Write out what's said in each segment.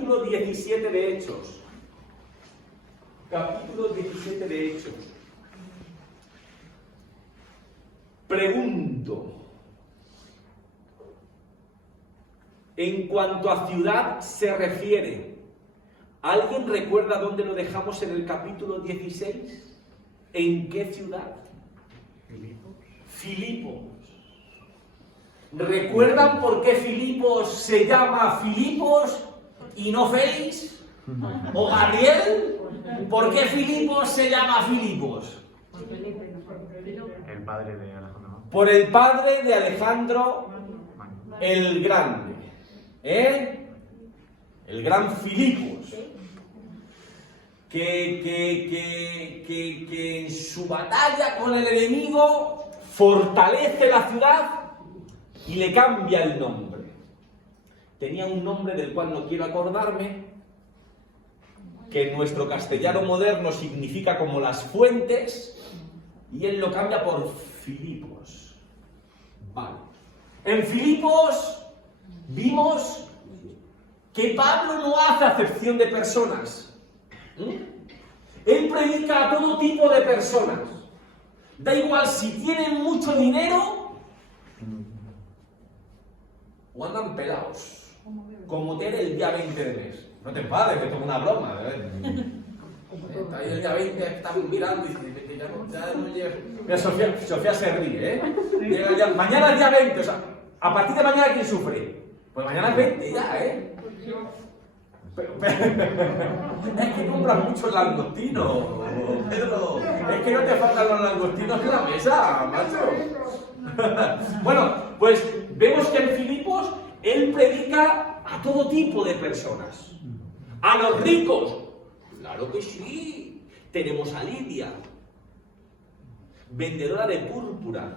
capítulo 17 de Hechos. Capítulo 17 de Hechos. Pregunto, en cuanto a ciudad se refiere, ¿alguien recuerda dónde lo dejamos en el capítulo 16? ¿En qué ciudad? Filipos. ¿Recuerdan por qué Filipos se llama Filipos y no Félix? ¿O Gabriel? ¿Por qué Filipos se llama Filipos? El padre de Alejandro. Por el padre de Alejandro el Grande. El gran Filipos. Que en su batalla con el enemigo fortalece la ciudad y le cambia el nombre. Tenía un nombre del cual no quiero acordarme, que en nuestro castellano moderno significa como las fuentes, y él lo cambia por Filipos. Vale. En Filipos vimos que Pablo no hace acepción de personas. Él predica a todo tipo de personas. Da igual si tienen mucho dinero o andan pelados, como tiene el día 20 de mes. No te enfades, que esto es una broma. Está ahí el día 20, está mirando y dice, ya no llega. Mira, Sofía se ríe, Llega ya, mañana es día 20, o sea, a partir de mañana, ¿quién sufre? Pues mañana es 20 ya, Es que compras mucho langostino, Pedro. Es que no te faltan los langostinos en la mesa, macho. Bueno, pues vemos que en Filipos él predica a todo tipo de personas. A los ricos, claro que sí. Tenemos a Lidia, vendedora de púrpura.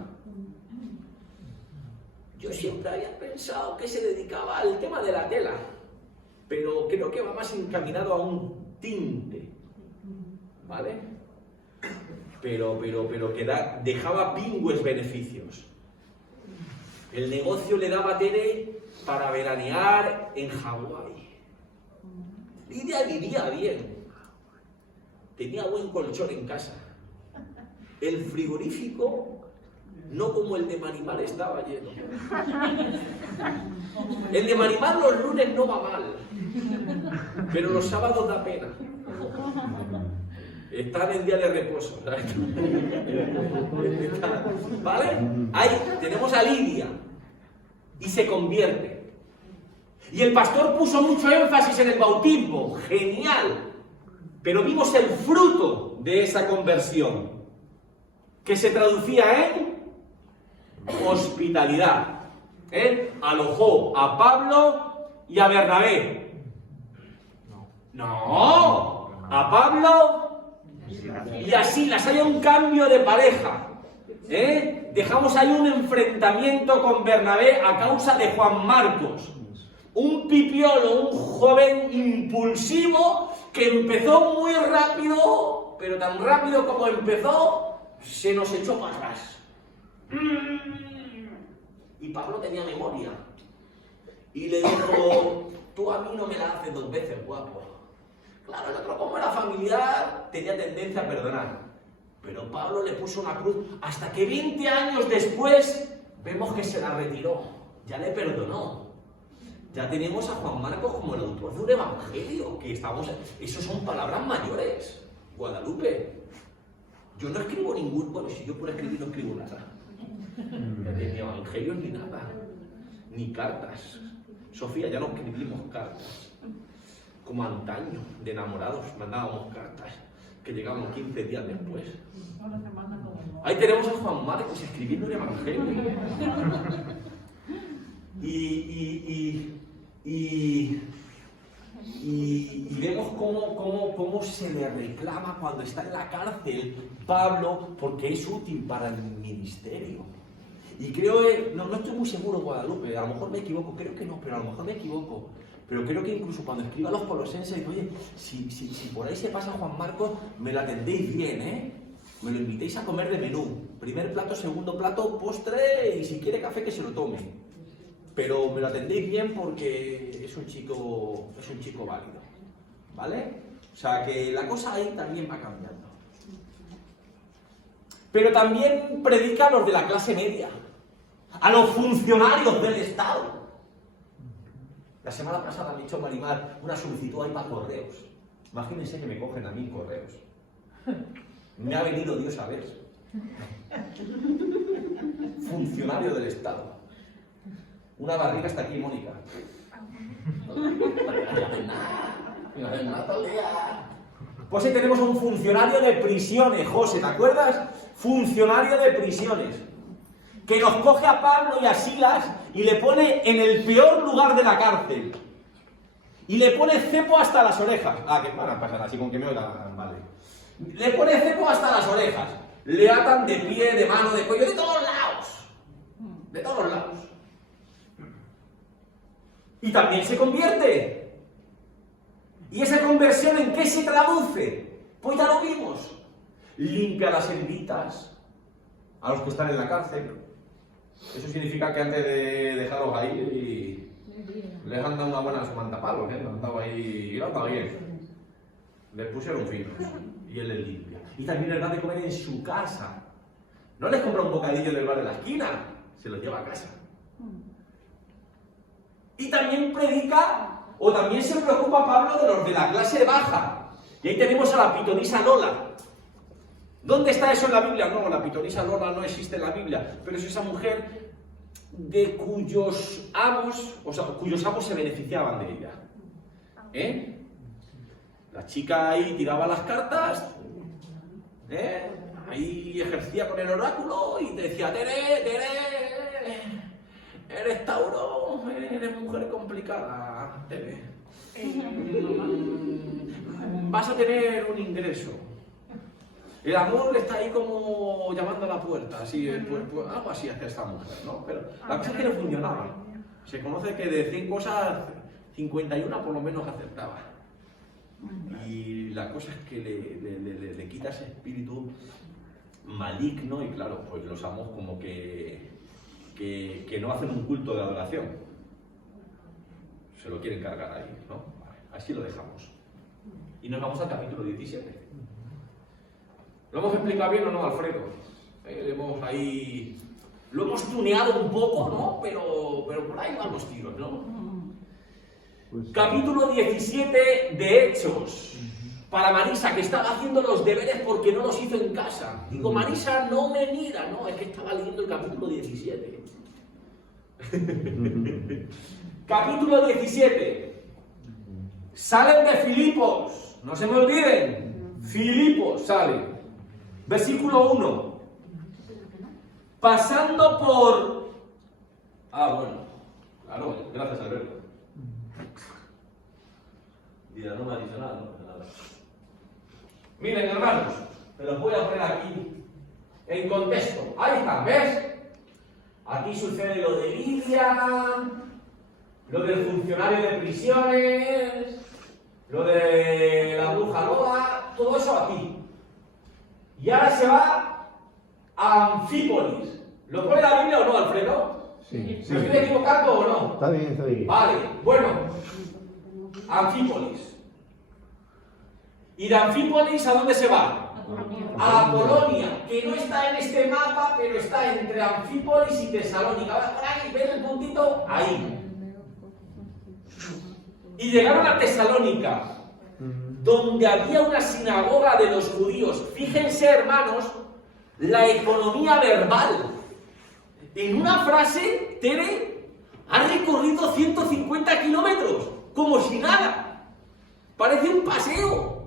Yo siempre había pensado que se dedicaba al tema de la tela, pero creo que va más encaminado a un tinte, ¿vale? Pero que dejaba pingües beneficios. El negocio le daba Tere para veranear en Hawái. Lidia vivía bien. Tenía buen colchón en casa. El frigorífico, no como el de Marimar, estaba lleno. El de Marimar los lunes no va mal, pero los sábados da pena. Están en día de reposo. ¿Vale? Ahí tenemos a Lidia y se convierte. Y el pastor puso mucho énfasis en el bautismo. Genial. Pero vimos el fruto de esa conversión, que se traducía en hospitalidad. Alojó a Pablo y a Bernabé. No, a Pablo y a Silas. Hay un cambio de pareja. Dejamos ahí un enfrentamiento con Bernabé a causa de Juan Marcos. Un pipiolo, un joven impulsivo que empezó muy rápido, pero tan rápido como empezó, se nos echó para atrás. Y Pablo tenía memoria. Y le dijo, tú a mí no me la haces dos veces, guapo. Claro, el otro, como era familiar, tenía tendencia a perdonar. Pero Pablo le puso una cruz hasta que 20 años después vemos que se la retiró. Ya le perdonó. Ya tenemos a Juan Marcos como el autor de un evangelio, que estamos... Esos son palabras mayores. Guadalupe. Yo no escribo ningún... Bueno, si yo puedo escribir, no escribo nada. Ni evangelios ni nada. Ni cartas. Sofía, ya no escribimos cartas. Como antaño, de enamorados, mandábamos cartas que llegaban 15 días después. Ahí tenemos a Juan Marcos escribiendo el evangelio. Y vemos cómo se le reclama cuando está en la cárcel Pablo, porque es útil para el ministerio. Y creo, no estoy muy seguro, Guadalupe, a lo mejor me equivoco, creo que no, pero a lo mejor me equivoco. Pero creo que incluso cuando escriba a los colosenses, digo, oye, si por ahí se pasa Juan Marcos, me lo atendéis bien, me lo invitéis a comer de menú. Primer plato, segundo plato, postre y si quiere café que se lo tome. pero me lo atendéis bien porque es un chico válido, ¿vale? O sea que la cosa ahí también va cambiando. Pero también predica a los de la clase media, a los funcionarios del Estado. La semana pasada me echó Marimar una solicitud ahí para correos. Imagínense que me cogen a mí correos. Me ha venido Dios a ver. Funcionario del Estado. Una barriga hasta aquí, Mónica. Pues ahí tenemos a un funcionario de prisiones, José, ¿te acuerdas? Funcionario de prisiones. Que nos coge a Pablo y a Silas y le pone en el peor lugar de la cárcel. Y le pone cepo hasta las orejas. Que van a pasar así con que me oigan, vale. Le pone cepo hasta las orejas. Le atan de pie, de mano, de cuello, de todos lados. De todos lados. Y también se convierte. ¿Y esa conversión en qué se traduce? Pues ya lo vimos. Limpia las heriditas a los que están en la cárcel. Eso significa que antes de dejarlos ahí les han dado una buena mantapalos, ¿eh? Han dado ahí y lo han dado bien. Les pusieron finos y él les limpia. Y también les da de comer en su casa. No les compra un bocadillo del bar de la esquina, se los lleva a casa. Y también predica, o también se preocupa Pablo de los de la clase baja. Y ahí tenemos a la pitonisa Lola. ¿Dónde está eso en la Biblia? No, la pitonisa Lola no existe en la Biblia, pero es esa mujer de cuyos amos se beneficiaban de ella. La chica ahí tiraba las cartas, ahí ejercía con el oráculo y te decía, Tere, eres Tauro, eres mujer complicada, Tere. Vas a tener un ingreso. El amor está ahí como llamando a la puerta, así, pues algo así hace esta mujer, ¿no? Pero la cosa es que no funcionaba. Se conoce que de 100 cosas, 51 por lo menos acertaba. Y la cosa es que le quita ese espíritu maligno y claro, pues los amos como que no hacen un culto de adoración. Se lo quieren cargar ahí, ¿no? Así lo dejamos. Y nos vamos al capítulo 17. ¿Lo hemos explicado bien o no, Alfredo? Lo hemos tuneado un poco, ¿no? Pero por ahí van los tiros, ¿no? Pues, capítulo 17 de Hechos. Para Marisa, que estaba haciendo los deberes porque no los hizo en casa. Digo, Marisa, no me mira, no, es que estaba leyendo el capítulo 17. Capítulo 17. Salen de Filipos, no se me olviden. Filipos sale. Versículo 1. Pasando por... bueno, claro, gracias Alberto. Mira, no me ha dicho nada, ¿no? Nada. Miren, hermanos, me los voy a poner aquí en contexto. Ahí está, ¿ves? Aquí sucede lo de Lidia, lo del funcionario de prisiones, lo de la bruja loba, todo eso aquí. Y ahora se va a Anfípolis. ¿Lo pone la Biblia o no, Alfredo? Sí. ¿Me estoy equivocando o no? Está bien, está bien. Vale, bueno. Anfípolis. ¿Y de Anfípolis a dónde se va? A Polonia, que no está en este mapa, pero está entre Anfípolis y Tesalónica. ¿Vas por ahí? ¿Ves el puntito? Ahí. Y llegaron a Tesalónica, donde había una sinagoga de los judíos. Fíjense, hermanos, la economía verbal. En una frase, Tere ha recorrido 150 kilómetros, como si nada. Parece un paseo.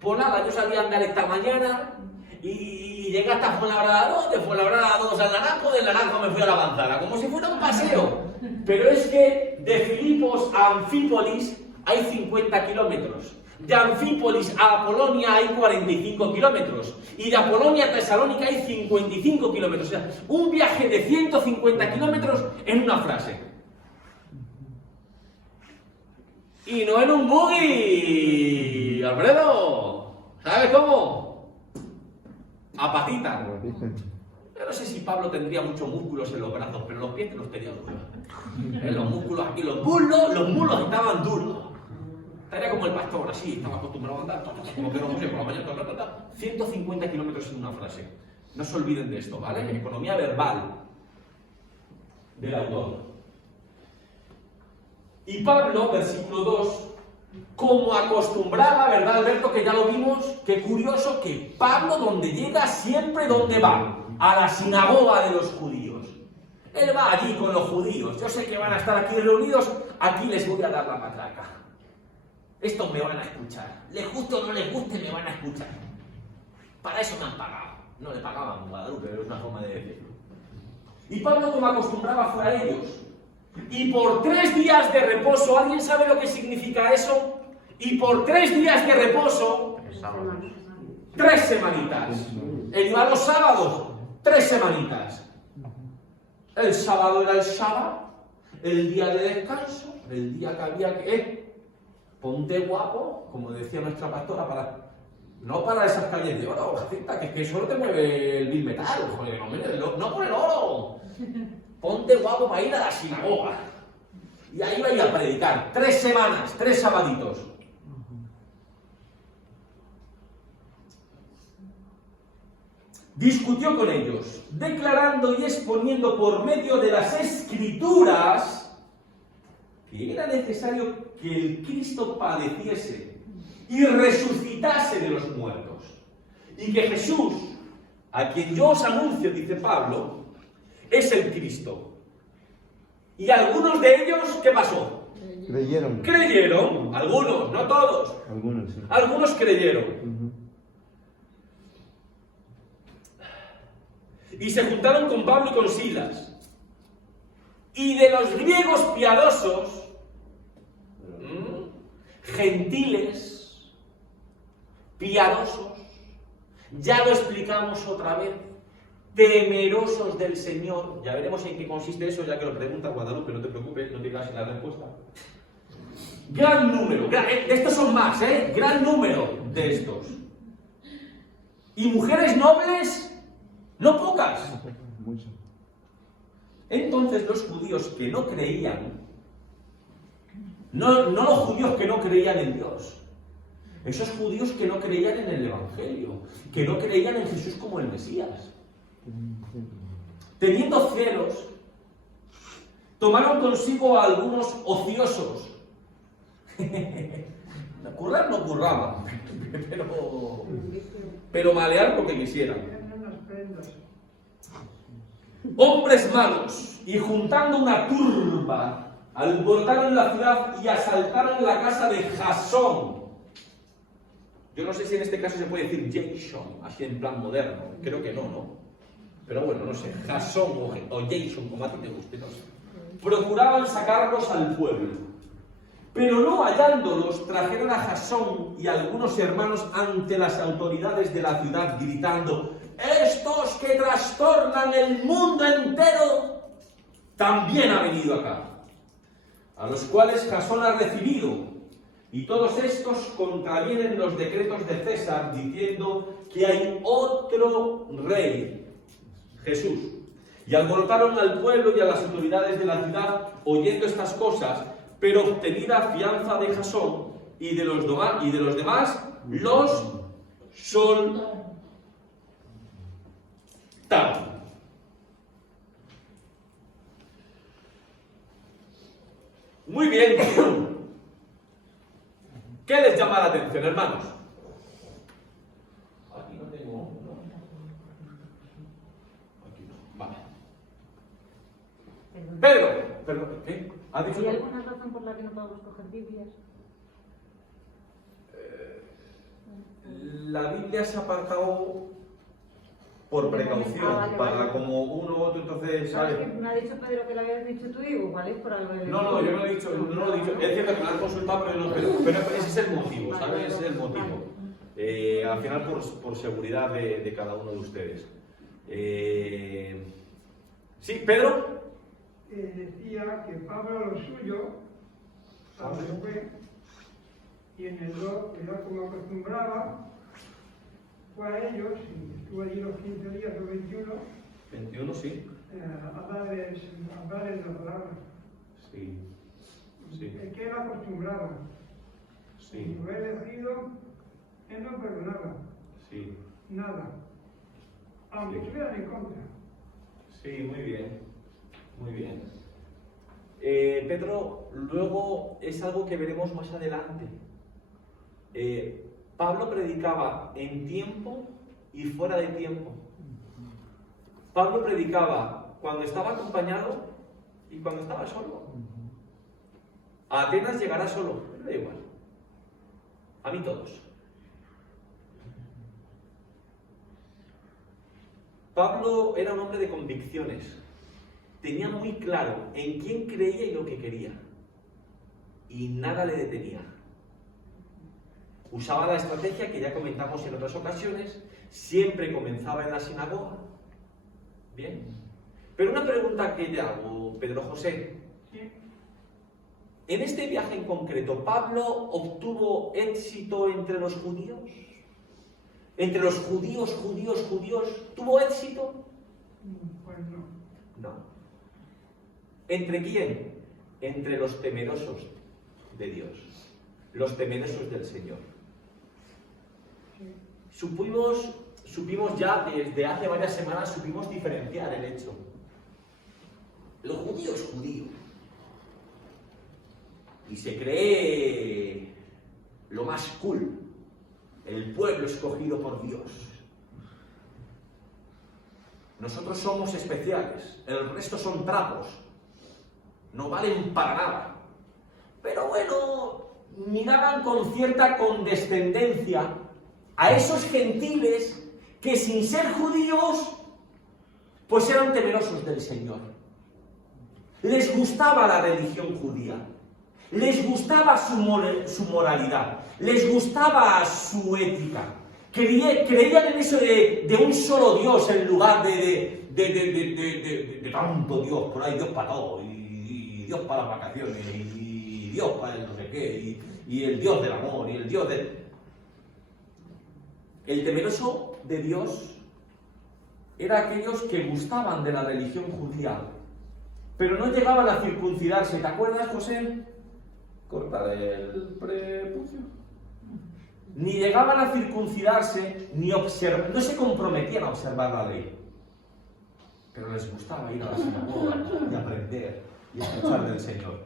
Pues nada, yo salí a andar esta mañana y llegué hasta Fuenlabrada 2, de Fuenlabrada 2 al Naranjo, del Naranjo me fui a la Manzana, como si fuera un paseo. Pero es que de Filipos a Anfípolis hay 50 kilómetros. De Anfípolis a Apolonia hay 45 kilómetros. Y de Apolonia a Tesalónica hay 55 kilómetros. O sea, un viaje de 150 kilómetros en una frase. Y no en un buggy, Alfredo. ¿Sabes cómo? A patita. Yo no sé si Pablo tendría muchos músculos en los brazos, pero los pies los tenía duros. Los músculos aquí, los mulos estaban duros. Estaría como el pastor, así, estaba acostumbrado a andar, como que no sé, por la mañana, 150 kilómetros en una frase. No se olviden de esto, ¿vale? Economía verbal del autor. Y Pablo, versículo 2, como acostumbraba, ¿verdad, Alberto? Que ya lo vimos, qué curioso que Pablo, donde llega, siempre donde va, a la sinagoga de los judíos. Él va allí con los judíos. Yo sé que van a estar aquí reunidos, aquí les voy a dar la matraca. Estos me van a escuchar. Les guste o no les guste, me van a escuchar. Para eso me han pagado. No le pagaban Guadalupe, pero es una forma de decirlo. Y Pablo, como acostumbraba, fue a ellos. Y por 3 días de reposo, ¿alguien sabe lo que significa eso? Y por 3 días de reposo, 3 semanitas. Él iba los sábados, 3 semanitas. El sábado era el Shabbat, el día de descanso, el día que había que... ponte guapo, como decía nuestra pastora, no para esas calles de oro, que es que solo te mueve el bill metal, joder, no por el oro. Ponte guapo para ir a la sinagoga. Y ahí va a ir a predicar. 3 semanas, 3 sabaditos. Discutió con ellos, declarando y exponiendo por medio de las Escrituras que era necesario que el Cristo padeciese y resucitase de los muertos. Y que Jesús, a quien yo os anuncio, dice Pablo, es el Cristo. Y algunos de ellos, ¿qué pasó? Creyeron. Creyeron, algunos, no todos. Algunos, sí. Algunos creyeron. Y se juntaron con Pablo y con Silas. Y de los griegos piadosos, gentiles, piadosos, ya lo explicamos otra vez, temerosos del Señor. Ya veremos en qué consiste eso, ya que lo pregunta Guadalupe, no te preocupes, no te quedas sin la respuesta. Gran número, de estos son más, gran número de estos. Y mujeres nobles, no pocas. Entonces los judíos que no creían, no los judíos que no creían en Dios, esos judíos que no creían en el Evangelio, que no creían en Jesús como el Mesías, teniendo celos, tomaron consigo a algunos ociosos. Currar no curraban, pero malear porque quisieran. Hombres malos, y juntando una turba, alborotaron la ciudad y asaltaron la casa de Jasón. Yo no sé si en este caso se puede decir Jason, así en plan moderno. Creo que no, ¿no? Pero bueno, no sé, Jasón o Jason, como a ti te guste, no sé. Procuraban sacarlos al pueblo, pero no hallándolos, trajeron a Jasón y a algunos hermanos ante las autoridades de la ciudad, gritando: estos que trastornan el mundo entero, también han venido acá, a los cuales Jasón ha recibido, y todos estos contravienen los decretos de César, diciendo que hay otro rey, Jesús. Y alborotaron al pueblo y a las autoridades de la ciudad, oyendo estas cosas, pero obtenida fianza de Jasón y de los demás, los soltaron. Muy bien. ¿Qué les llama la atención, hermanos? Aquí no tengo... Aquí no. Vale. Pedro, ¿qué? ¿Ha dicho? ¿Hay alguna razón por la que no podemos coger Biblias? La Biblia se ha apartado por precaución, vale, para vale. como uno u otro, entonces, ¿sabes? Me ha dicho Pedro que lo habías dicho tú, y igual es por algo de... No, yo no he dicho, no lo he dicho. Es cierto que me han consultado, pero ese es el motivo, ¿sabes? Ese es el motivo. Al final, por seguridad de cada uno de ustedes. Sí, Pedro. Decía que Pablo lo suyo, a donde fue, y en el 2, era como acostumbraba, fue a ellos, y estuvo allí los 15 días o 21, 21, sí. hablar en la palabra. Sí. Sí. El que él acostumbraba. Sí. Lo he elegido, él no perdonaba. Sí. Nada. Aunque Sí. estuvieran en contra. Sí, muy bien. Muy bien. Pedro, luego es algo que veremos más adelante. Pablo predicaba en tiempo y fuera de tiempo. Pablo predicaba cuando estaba acompañado y cuando estaba solo. A Atenas llegará solo, pero da igual. A mí todos. Pablo era un hombre de convicciones. Tenía muy claro en quién creía y lo que quería. Y nada le detenía. Usaba la estrategia que ya comentamos en otras ocasiones. Siempre comenzaba en la sinagoga. Bien. Pero una pregunta que te hago, Pedro José. En este viaje en concreto, ¿Pablo obtuvo éxito entre los judíos? ¿Entre los judíos, tuvo éxito? Pues no. No. ¿Entre quién? Entre los temerosos de Dios, los temerosos del Señor. Supimos ya desde hace varias semanas, supimos diferenciar el hecho. Los judíos judíos. Y se cree lo más cool, el pueblo escogido por Dios. Nosotros somos especiales, el resto son trapos, no valen para nada. Pero bueno, miraban con cierta condescendencia a esos gentiles que sin ser judíos, pues eran temerosos del Señor. Les gustaba la religión judía. Les gustaba su moralidad, les gustaba su ética. Creían en eso de un solo Dios en lugar de tanto Dios. Por ahí Dios para todo, y Dios para las vacaciones, y Dios para el no sé qué, y el Dios del amor, y el Dios del... El temeroso de Dios era aquellos que gustaban de la religión judía, pero no llegaban a circuncidarse. ¿Te acuerdas, José? Cortar el prepucio. Ni llegaban a circuncidarse, ni observar, no se comprometían a observar la ley. Pero les gustaba ir a la sinagoga y aprender y escuchar del Señor.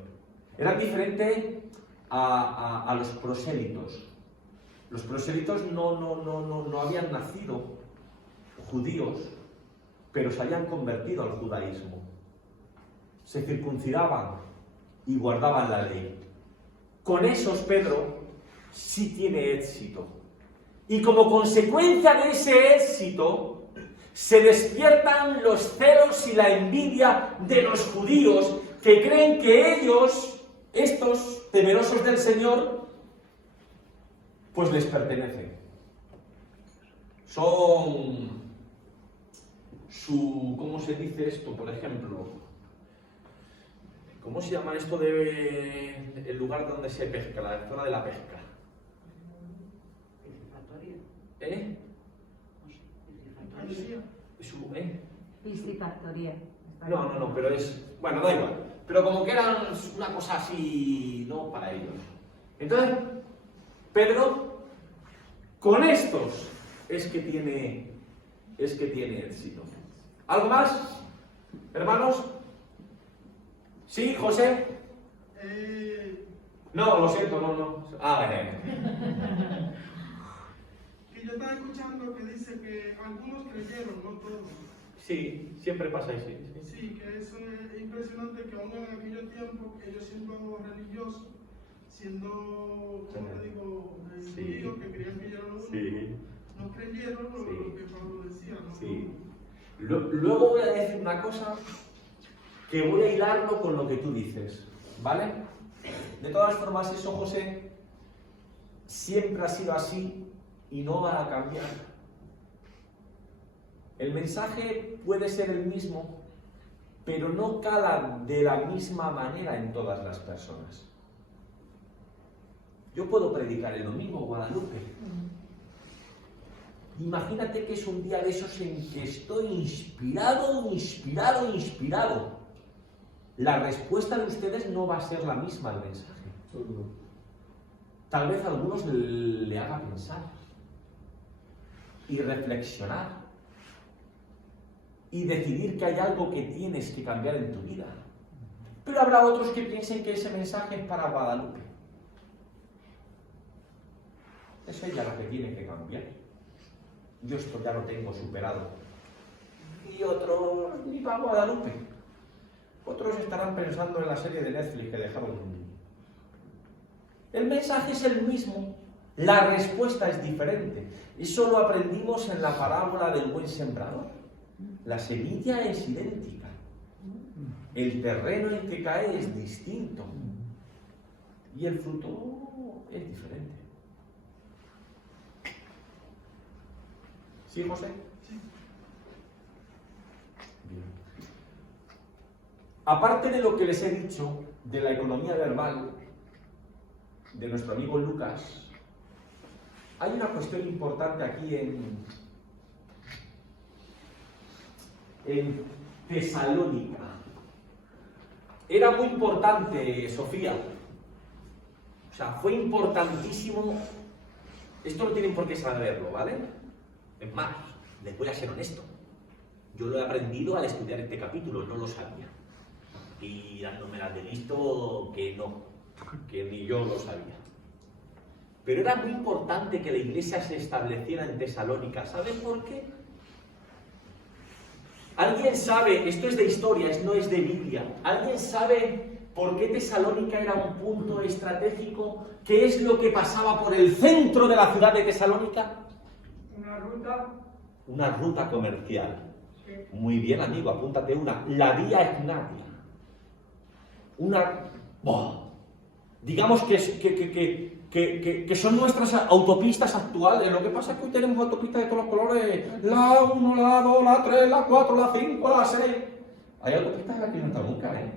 Eran diferentes a los prosélitos. Los prosélitos no habían nacido judíos, pero se habían convertido al judaísmo. Se circuncidaban y guardaban la ley. Con esos, Pedro sí tiene éxito. Y como consecuencia de ese éxito, se despiertan los celos y la envidia de los judíos que creen que ellos, estos temerosos del Señor, pues les pertenecen. Son su... ¿Cómo se dice esto, por ejemplo? ¿Cómo se llama esto de el lugar donde se pesca, la zona de la pesca? Piscifactoría. Piscifactoría. No, pero es... Bueno, da igual. Pero como que eran una cosa así, ¿no? Para ellos. Entonces, Pedro, con estos es que tiene éxito. ¿Algo más, hermanos? ¿Sí, José? No, lo siento, no. Que yo estaba escuchando que dice que algunos creyeron, no todos. Sí, siempre pasa así. Sí, que eso es impresionante, que aún en aquellos tiempos, ellos siendo religiosos, siendo, como te digo, judíos, que creían que ellos eran los únicos, no creyeron lo que Pablo decía, ¿no? Sí. Luego voy a decir una cosa que voy a hilarlo con lo que tú dices, ¿vale? De todas formas, eso, José, siempre ha sido así y no va a cambiar. El mensaje puede ser el mismo, pero no cala de la misma manera en todas las personas. Yo puedo predicar el domingo, Guadalupe, Imagínate que es un día de esos en que estoy inspirado. La respuesta de ustedes no va a ser la misma al mensaje. Tal vez a algunos le haga pensar y reflexionar y decidir que hay algo que tienes que cambiar en tu vida. Pero habrá otros que piensen que ese mensaje es para Guadalupe. Es ella la que tiene que cambiar. Yo esto ya lo tengo superado. Y otros ni para Guadalupe. Otros estarán pensando en la serie de Netflix que dejaron. El mensaje es el mismo, la respuesta es diferente. Eso lo aprendimos en la parábola del buen sembrador. La semilla es idéntica. El terreno en que cae es distinto. Y el fruto es diferente. ¿Sí, José? Sí. Bien. Aparte de lo que les he dicho de la economía verbal de nuestro amigo Lucas, hay una cuestión importante aquí en Tesalónica. Era muy importante, Sofía. O sea, fue importantísimo. Esto no tienen por qué saberlo, ¿vale? Es más, les voy a ser honesto. Yo lo he aprendido al estudiar este capítulo, no lo sabía. Y dándome las de listo que no, que ni yo lo sabía. Pero era muy importante que la iglesia se estableciera en Tesalónica. ¿Saben por qué? ¿Alguien sabe, esto es de historia, no es de Biblia, ¿alguien sabe por qué Tesalónica era un punto estratégico? ¿Qué es lo que pasaba por el centro de la ciudad de Tesalónica? Una ruta. Una ruta comercial. Sí. Muy bien, amigo, apúntate una. La Vía Egnatia. Digamos que son nuestras autopistas actuales. Lo que pasa es que hoy tenemos autopistas de todos los colores. La 1, la 2, la 3, la 4, la 5, la 6. Hay autopistas que aquí no están nunca, ¿eh?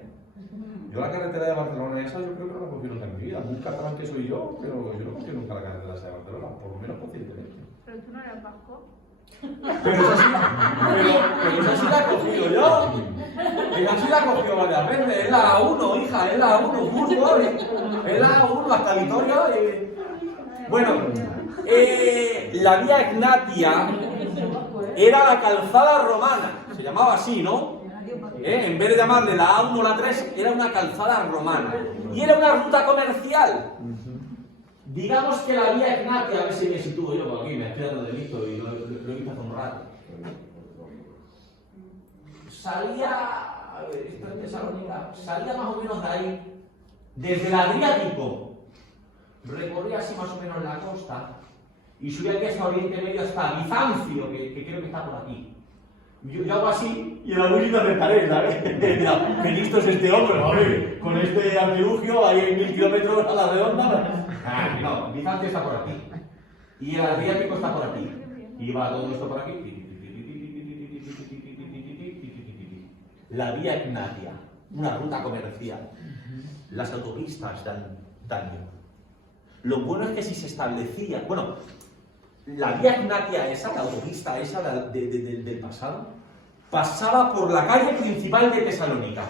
Yo la carretera de Barcelona esa yo creo que no la cogí nunca en mi vida. Nunca saben que soy yo, pero yo no cogí nunca la carretera de Barcelona, por lo menos conscientemente. Pero tú no eras vasco. Pero esa sí la he cogido yo. Esa sí la he cogido varias veces. Es la A1, hija, es la A1, Burgos. Es la A1 hasta Vitoria. Bueno, la Vía Egnatia era la calzada romana. Se llamaba así, ¿no? En vez de llamarle la A1 o la 3, era una calzada romana. Y era una ruta comercial. Digamos que la Vía Egnatia, a ver si me sitúo yo por aquí, me estoy dando de listo y lo he visto hace un rato. Salía, a ver, esto es Tesalónica, salía más o menos de ahí, desde el Adriático, recorría así más o menos la costa y subía aquí hasta Oriente Medio, hasta Bizancio, que creo que está por aquí. Yo hago así y en la música me paré, ¿sabes? Qué listo es este hombre, ¿vale? Con este artilugio ahí hay 1000 kilómetros a la redonda. No, Bizancio está por aquí. Y el Adriático está por aquí. Y va todo esto por aquí. La Vía Egnatia, una ruta comercial. Las autopistas dan daño. Lo bueno es que si se establecía, bueno, la Vía Egnatia esa, la autopista esa del pasado, pasaba por la calle principal de Tesalónica.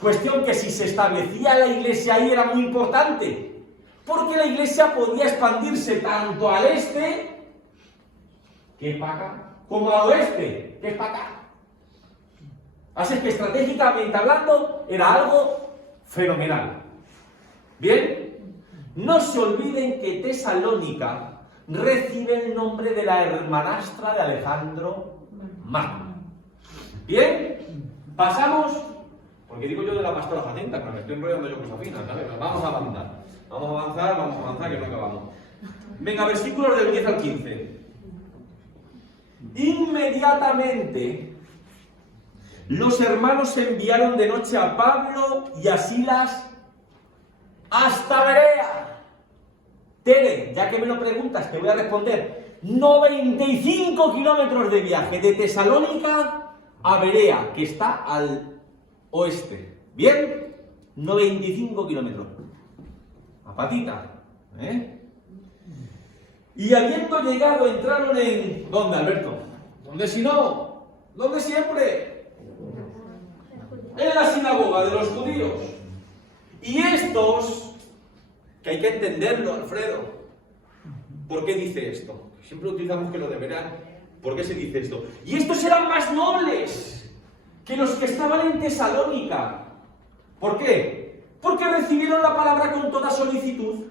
Cuestión que si se establecía la iglesia ahí era muy importante, porque la iglesia podía expandirse tanto al este, que es para acá, como al oeste, que es para acá. Así que estratégicamente hablando, era algo fenomenal. Bien, no se olviden que Tesalónica recibe el nombre de la hermanastra de Alejandro Magno. Bien, pasamos, porque digo yo de la pastora Jacinta, pero me estoy enrollando yo con Sofina, ¿sabes? Vamos a avanzar, que no acabamos. Venga, versículos del 10 al 15. Inmediatamente los hermanos enviaron de noche a Pablo y a Silas hasta Berea. Tere, ya que me lo preguntas, te voy a responder. 95 kilómetros de viaje de Tesalónica a Berea, que está al oeste. ¿Bien? 95 kilómetros. A patita. Y habiendo llegado, entraron en... ¿Dónde, Alberto? ¿Dónde si no? ¿Dónde siempre? En la sinagoga de los judíos. Y estos, que hay que entenderlo, Alfredo. ¿Por qué dice esto? Siempre utilizamos que lo deberán. ¿Por qué se dice esto? Y estos eran más nobles que los que estaban en Tesalónica. ¿Por qué? Porque recibieron la palabra con toda solicitud,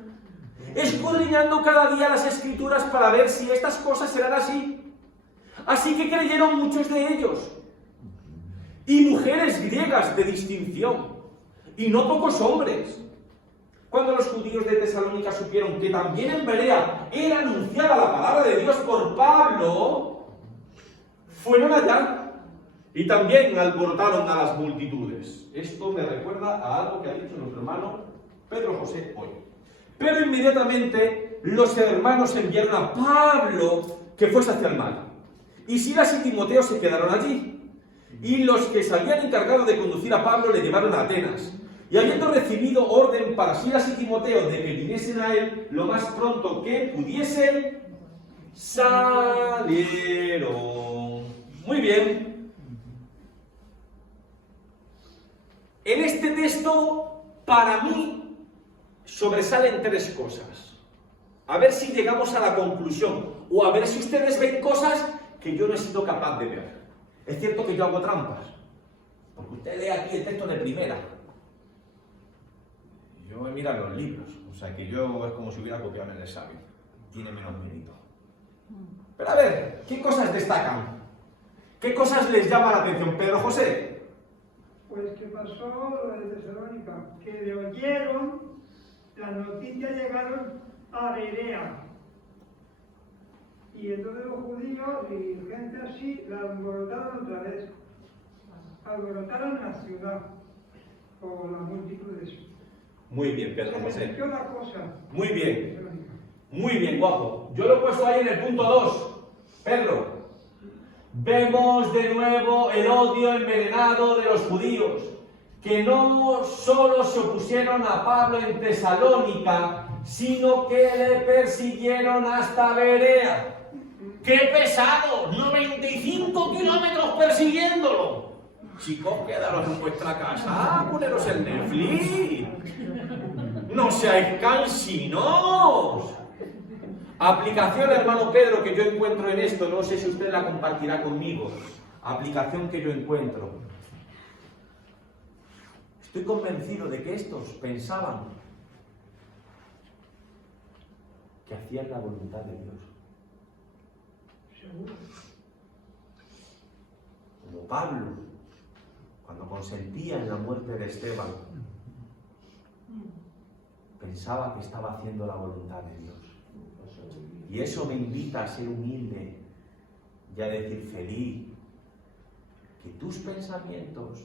escudriñando cada día las Escrituras para ver si estas cosas eran así. Así que creyeron muchos de ellos. Y mujeres griegas de distinción, y no pocos hombres. Cuando los judíos de Tesalónica supieron que también en Berea era anunciada la palabra de Dios por Pablo, fueron allá y también alborotaron a las multitudes. Esto me recuerda a algo que ha dicho nuestro hermano Pedro José hoy. Pero inmediatamente los hermanos enviaron a Pablo que fuese hacia el mar. Y Silas y Timoteo se quedaron allí. Y los que se habían encargado de conducir a Pablo le llevaron a Atenas. Y habiendo recibido orden para Silas y Timoteo de que viniesen a él lo más pronto que pudiesen, salieron. Muy bien. En este texto, para mí, sobresalen tres cosas. A ver si llegamos a la conclusión, o a ver si ustedes ven cosas que yo no he sido capaz de ver. Es cierto que yo hago trampas, porque usted lee aquí el texto de primera. Yo me miro los libros, o sea que yo es como si hubiera copiado en el examen. Tiene menos mérito. Pero a ver, ¿qué cosas destacan? ¿Qué cosas les llama la atención, Pedro José? Pues que pasó lo de Tesalónica, que le oyeron, las noticias llegaron a Berea. Y entonces los judíos y gente así la alborotaron otra vez. Alborotaron la ciudad por las multitudes. Muy bien, Pedro José. Se metió la cosa. Muy bien. Muy bien, guapo. Yo lo he puesto ahí en el punto 2. Pedro, vemos de nuevo el odio envenenado de los judíos, que no solo se opusieron a Pablo en Tesalónica, sino que le persiguieron hasta Berea. ¡Qué pesado! 95 kilómetros persiguiéndolo. Chicos, quedaros en vuestra casa, poneros el Netflix. No seáis cansinos. Aplicación, hermano Pedro, que yo encuentro en esto, no sé si usted la compartirá conmigo. Aplicación que yo encuentro. Estoy convencido de que estos pensaban que hacían la voluntad de Dios. Seguro. Como Pablo, cuando consentía en la muerte de Esteban, pensaba que estaba haciendo la voluntad de Dios. Y eso me invita a ser humilde y a decir feliz, que tus pensamientos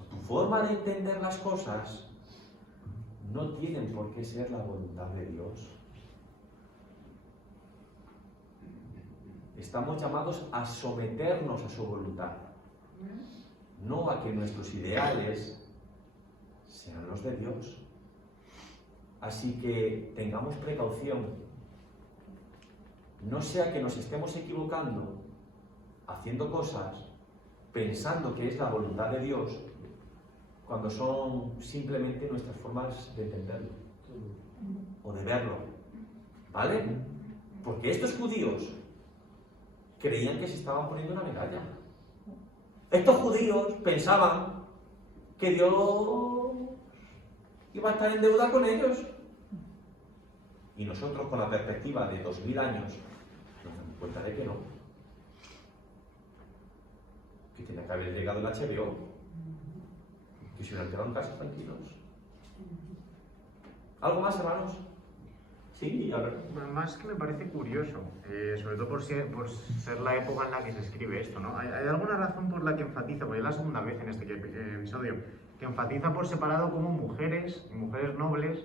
o tu forma de entender las cosas no tienen por qué ser la voluntad de Dios. Estamos llamados a someternos a su voluntad, no a que nuestros ideales sean los de Dios. Así que tengamos precaución, no sea que nos estemos equivocando haciendo cosas pensando que es la voluntad de Dios, cuando son simplemente nuestras formas de entenderlo o de verlo, ¿vale? Porque estos judíos creían que se estaban poniendo una medalla. Estos judíos pensaban que Dios iba a estar en deuda con ellos. Y nosotros, con la perspectiva de 2000 años, nos damos cuenta de que no. Que tenía que haber llegado el HBO. Que se hubieran quedado en casa tranquilos. ¿Algo más, hermanos? Sí, a ver. Bueno, más que me parece curioso, sobre todo por ser la época en la que se escribe esto, ¿no? ¿Hay alguna razón por la que enfatiza, porque es la segunda vez en este episodio, que enfatiza por separado cómo mujeres nobles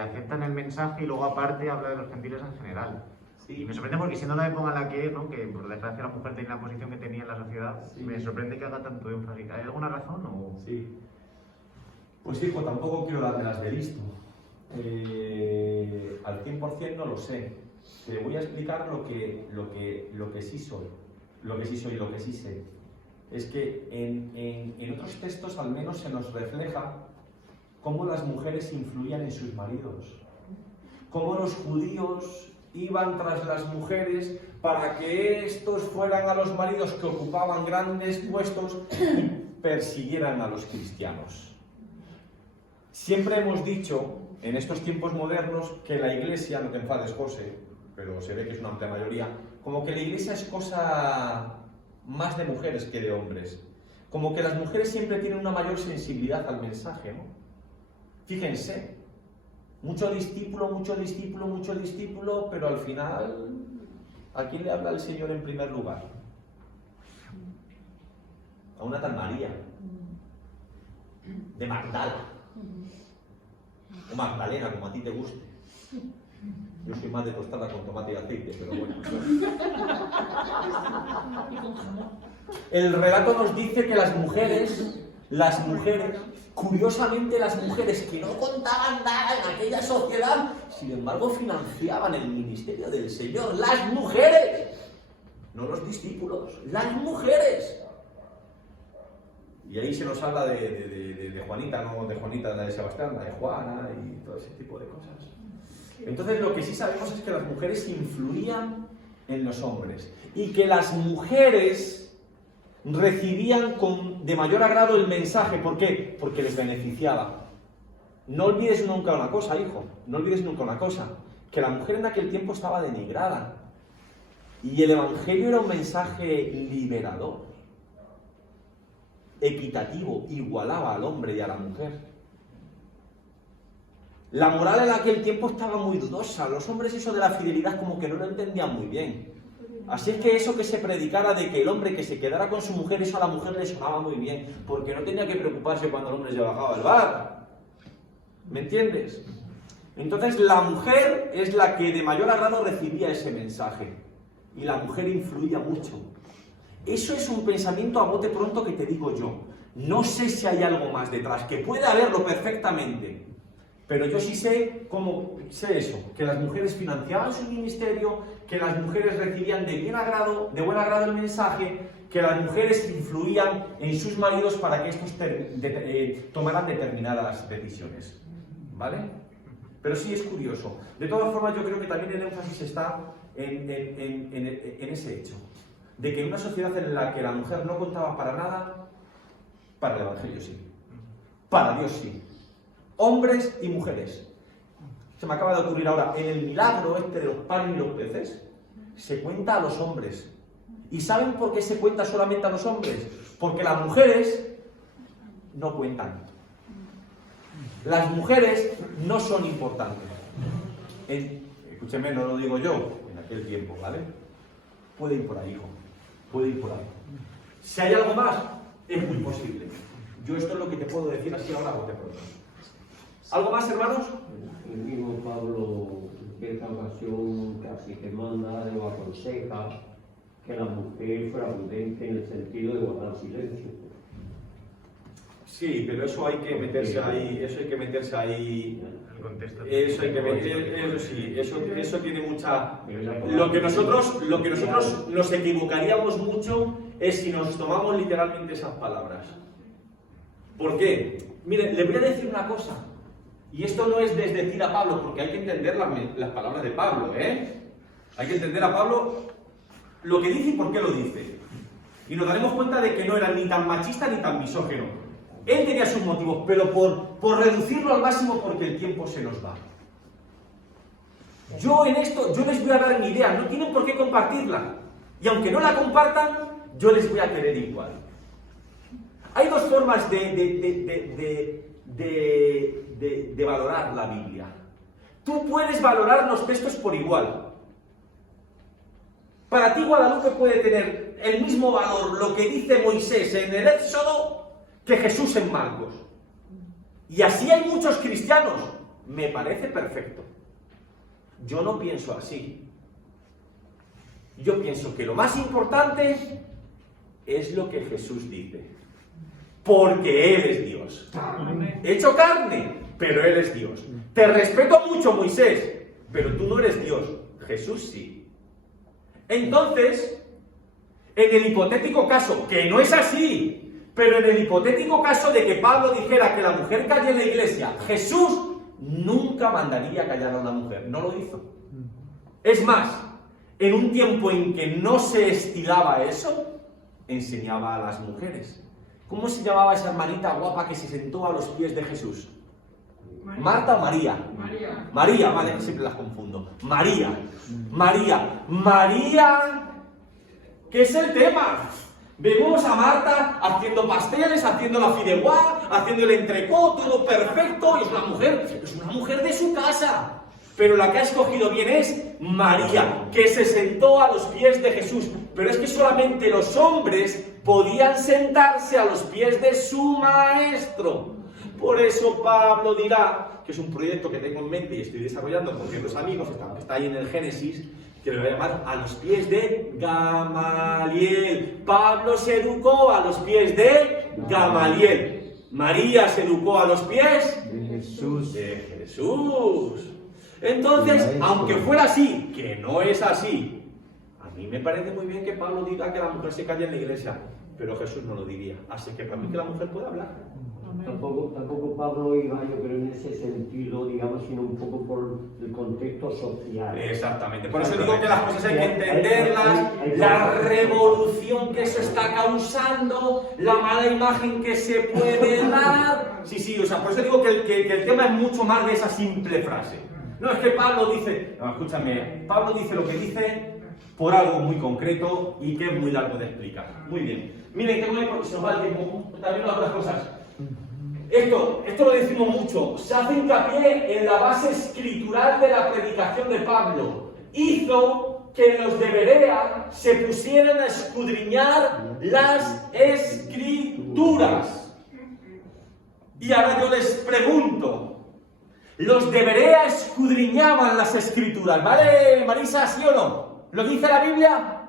aceptan el mensaje y luego aparte habla de los gentiles en general? Sí. Y me sorprende porque siendo la época en la que, ¿no?, que por desgracia la mujer tenía la posición que tenía en la sociedad, sí, me sorprende que haga tanto énfasis. ¿Hay alguna razón o...? Sí. Pues hijo, tampoco quiero dármelas de listo. Al 100% no lo sé. Te voy a explicar lo que sí soy. Lo que sí soy, lo que sí sé. Es que en otros textos al menos se nos refleja cómo las mujeres influían en sus maridos. Cómo los judíos iban tras las mujeres para que estos fueran a los maridos que ocupaban grandes puestos y persiguieran a los cristianos. Siempre hemos dicho, en estos tiempos modernos, que la Iglesia, no te enfades, José, pero se ve que es una amplia mayoría, como que la Iglesia es cosa más de mujeres que de hombres. Como que las mujeres siempre tienen una mayor sensibilidad al mensaje, ¿no? Fíjense, mucho discípulo, pero al final, ¿a quién le habla el Señor en primer lugar? A una tal María, de Magdala, o Magdalena, como a ti te guste. Yo soy más de tostada con tomate y aceite, pero bueno. El relato nos dice que las mujeres, curiosamente las mujeres que no contaban nada en aquella sociedad, sin embargo financiaban el ministerio del Señor. Las mujeres, no los discípulos, las mujeres. Y ahí se nos habla de Juanita, no de Juanita, la de Sebastián, la de Juana y todo ese tipo de cosas. Entonces lo que sí sabemos es que las mujeres influían en los hombres y que las mujeres recibían de mayor agrado el mensaje. ¿Por qué? Porque les beneficiaba. No olvides nunca una cosa, hijo, no olvides nunca una cosa, que la mujer en aquel tiempo estaba denigrada y el Evangelio era un mensaje liberador, equitativo, igualaba al hombre y a la mujer. La moral en aquel tiempo estaba muy dudosa, los hombres eso de la fidelidad como que no lo entendían muy bien. Así es que eso que se predicara de que el hombre que se quedara con su mujer, eso a la mujer le sonaba muy bien, porque no tenía que preocuparse cuando el hombre se bajaba del bar. ¿Me entiendes? Entonces la mujer es la que de mayor agrado recibía ese mensaje, y la mujer influía mucho. Eso es un pensamiento a bote pronto que te digo yo. No sé si hay algo más detrás, que puede haberlo perfectamente. Pero yo sí sé eso, que las mujeres financiaban su ministerio, que las mujeres recibían de buen agrado el mensaje, que las mujeres influían en sus maridos para que estos tomaran determinadas decisiones. ¿Vale? Pero sí es curioso. De todas formas, yo creo que también el énfasis está en ese hecho, de que en una sociedad en la que la mujer no contaba para nada, para el Evangelio sí, para Dios sí. Hombres y mujeres. Se me acaba de ocurrir ahora, en el milagro de los panes y los peces, se cuenta a los hombres. ¿Y saben por qué se cuenta solamente a los hombres? Porque las mujeres no cuentan. Las mujeres no son importantes. Escúcheme, no lo digo yo, en aquel tiempo, ¿vale? Puede ir por ahí, hijo. Puede ir por ahí. Si hay algo más, es muy posible. Yo esto es lo que te puedo decir así ahora, bote pronto. ¿Algo más, hermanos? El mismo Pablo en cierta ocasión casi que manda o aconseja que la mujer fuera prudente en el sentido de guardar silencio. Sí, pero eso hay que meterse ahí, eso tiene mucha... Lo que nosotros nos equivocaríamos mucho es si nos tomamos literalmente esas palabras. ¿Por qué? Mire, le voy a decir una cosa. Y esto no es desdecir a Pablo, porque hay que entender las palabras de Pablo, ¿eh? Hay que entender a Pablo lo que dice y por qué lo dice. Y nos daremos cuenta de que no era ni tan machista ni tan misógino. Él tenía sus motivos, pero por reducirlo al máximo porque el tiempo se nos va. Yo en esto, yo les voy a dar mi idea, no tienen por qué compartirla. Y aunque no la compartan, yo les voy a querer igual. Hay dos formas de valorar la Biblia. Tú puedes valorar los textos por igual. Para ti Guadalupe puede tener el mismo valor lo que dice Moisés en el Éxodo que Jesús en Marcos. Y así hay muchos cristianos. Me parece perfecto. Yo no pienso así. Yo pienso que lo más importante es lo que Jesús dice. Porque Él es Dios. Hecho carne. pero Él es Dios. Te respeto mucho, Moisés, pero tú no eres Dios. Jesús sí. Entonces, en el hipotético caso, que no es así, pero en el hipotético caso de que Pablo dijera que la mujer calle en la iglesia, Jesús nunca mandaría callar a una mujer. No lo hizo. Es más, en un tiempo en que no se estilaba eso, enseñaba a las mujeres. ¿Cómo se llamaba esa hermanita guapa que se sentó a los pies de Jesús? ¿Marta o María? María. María, vale, siempre las confundo. María. María, ¿qué es el tema? Vemos a Marta haciendo pasteles, haciendo la fideuá, haciendo el entrecot, todo perfecto, y es una mujer de su casa. Pero la que ha escogido bien es María, que se sentó a los pies de Jesús. Pero es que solamente los hombres podían sentarse a los pies de su maestro. Por eso Pablo dirá, que es un proyecto que tengo en mente y estoy desarrollando con ciertos amigos, está ahí en el Génesis, que le voy a llamar a los pies de Gamaliel. Pablo se educó a los pies de Gamaliel. María se educó a los pies de Jesús. Entonces, aunque fuera así, que no es así, a mí me parece muy bien que Pablo diga que la mujer se calle en la iglesia, pero Jesús no lo diría. Así que para mí que la mujer puede hablar. Tampoco Pablo iba, yo creo, en ese sentido, digamos, sino un poco por el contexto social. Exactamente. Por eso digo que las cosas hay que entenderlas, la revolución que eso está causando, la mala imagen que se puede dar. Sí, o sea, por eso digo que el tema es mucho más de esa simple frase. No es que Pablo dice, no, escúchame, Pablo dice lo que dice por algo muy concreto y que es muy largo de explicar. Muy bien. Miren, tengo ahí porque se nos va el tiempo, también otras cosas. Esto lo decimos mucho, se hace hincapié en la base escritural de la predicación de Pablo. Hizo que los de Berea se pusieran a escudriñar las escrituras. Y ahora yo les pregunto, los de Berea escudriñaban las escrituras, ¿vale, Marisa? ¿Sí o no? ¿Lo dice la Biblia?